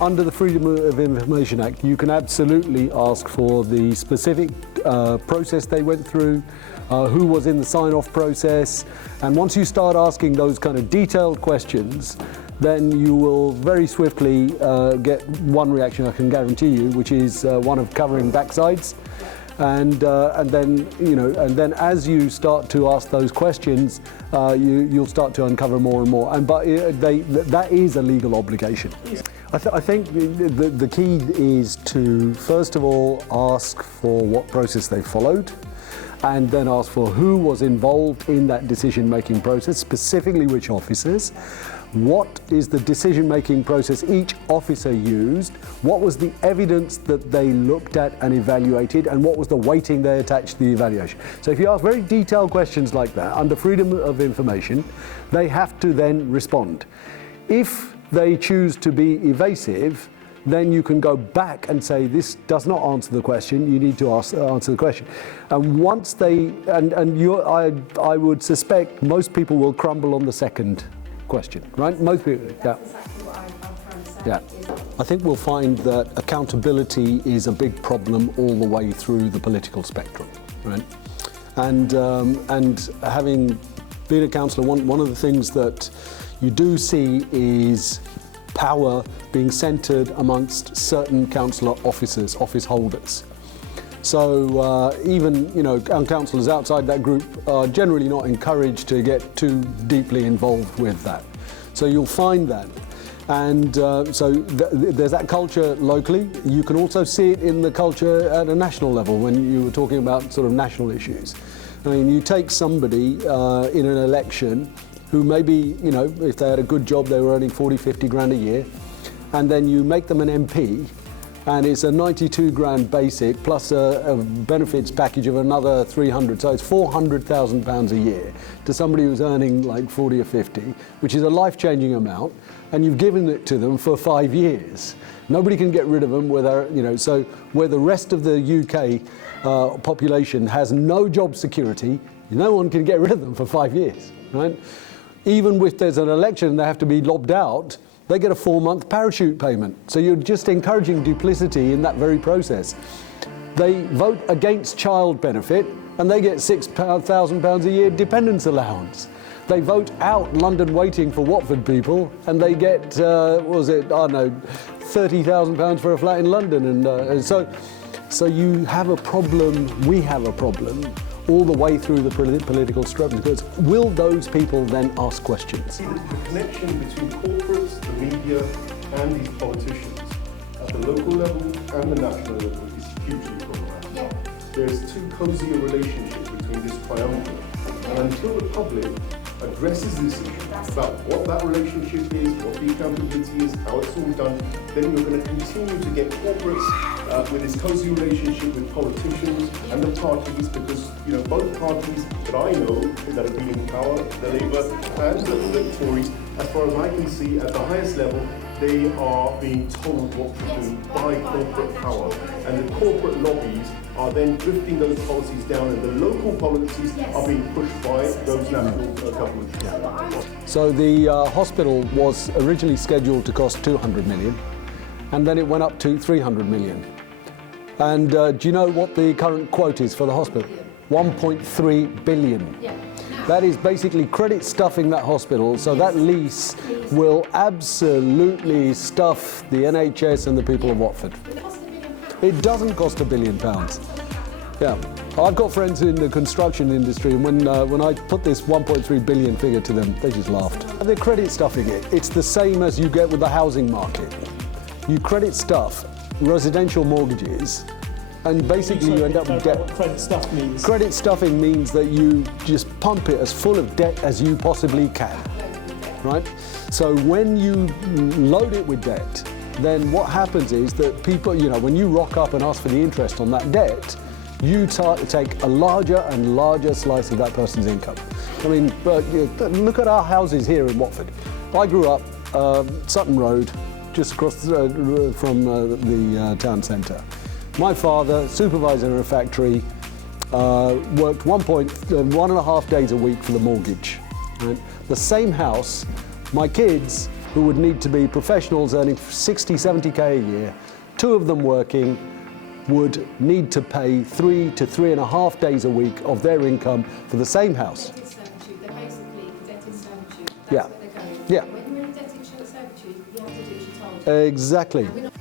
under the Freedom of Information Act, you can absolutely ask for the specific process they went through, who was in the sign-off process, and once you start asking those kind of detailed questions, then you will very swiftly get one reaction, I can guarantee you, which is one of covering backsides. And then as you start to ask those questions, you'll start to uncover more and more. But that is a legal obligation. I think the key is to first of all ask for what process they followed, and then ask for who was involved in that decision-making process, specifically which officers. What is the decision-making process each officer used? What was the evidence that they looked at and evaluated? And what was the weighting they attached to the evaluation? So if you ask very detailed questions like that, under freedom of information, they have to then respond. If they choose to be evasive, then you can go back and say, this does not answer the question, you need to answer the question. And once they, I would suspect most people will crumble on the second question, right? Most people, yeah. That's exactly what I'm trying to say. Yeah. I think we'll find that accountability is a big problem all the way through the political spectrum, right? And having been a councillor, one of the things that you do see is power being centred amongst certain councillor officers, office holders. So even councillors outside that group are generally not encouraged to get too deeply involved with that. So you'll find that. And there's that culture locally. You can also see it in the culture at a national level when you were talking about sort of national issues. I mean, you take somebody in an election who maybe, if they had a good job, they were earning 40, 50 grand a year, and then you make them an MP, and it's a 92 grand basic plus a benefits package of another 300, so it's £400,000 a year to somebody who's earning like 40 or 50, which is a life-changing amount, and you've given it to them for 5 years. Nobody can get rid of them, so where the rest of the UK population has no job security, no one can get rid of them for 5 years, right? Even if there's an election and they have to be lobbed out, they get a 4-month parachute payment. So you're just encouraging duplicity in that very process. They vote against child benefit and they get £6,000 a year dependence allowance. They vote out London waiting for Watford people and they get, £30,000 for a flat in London. And so you have a problem, we have a problem, all the way through the political spectrum. Because will those people then ask questions? The connection between corporates, the media, and these politicians at the local level and the national level is hugely problematic. Yeah. There's too cozy a relationship between this triumvirate. And until the public addresses this issue about what that relationship is, what the accountability is, how it's all done, then you're going to continue to get corporates with this cozy relationship with politicians and the parties, because both parties that I know that have been in power, the Labour and the Tories, as far as I can see, at the highest level, they are being told what to do by corporate power, and the corporate lobbies are then drifting those policies down, and the local policies are being pushed by those national governments. So the hospital was originally scheduled to cost 200 million, and then it went up to 300 million. And do you know what the current quote is for the hospital? 1.3 billion. That is basically credit stuffing that hospital, so that lease will absolutely stuff the NHS and the people of Watford. It doesn't cost £1 billion. Yeah, I've got friends in the construction industry, and when I put this 1.3 billion figure to them, they just laughed. They're credit stuffing it. It's the same as you get with the housing market. You credit stuff residential mortgages, and basically you end up with debt. What credit stuff means? Credit stuffing means that you just pump it as full of debt as you possibly can, right? So when you load it with debt, then what happens is that people, when you rock up and ask for the interest on that debt, you take a larger and larger slice of that person's income. I mean, but look at our houses here in Watford. I grew up Sutton Road, just across from the town centre. My father, supervisor in a factory, worked 1.5 days a week for the mortgage. Right? The same house, my kids who would need to be professionals earning 60, 70k a year, 2 of them working, would need to pay 3 to 3.5 days a week of their income for the same house. Debted servitude, they're basically debted servitude. That's Yeah. where they're going. Yeah. When you're in debted servitude, you have to do as you're told. Exactly. And we're not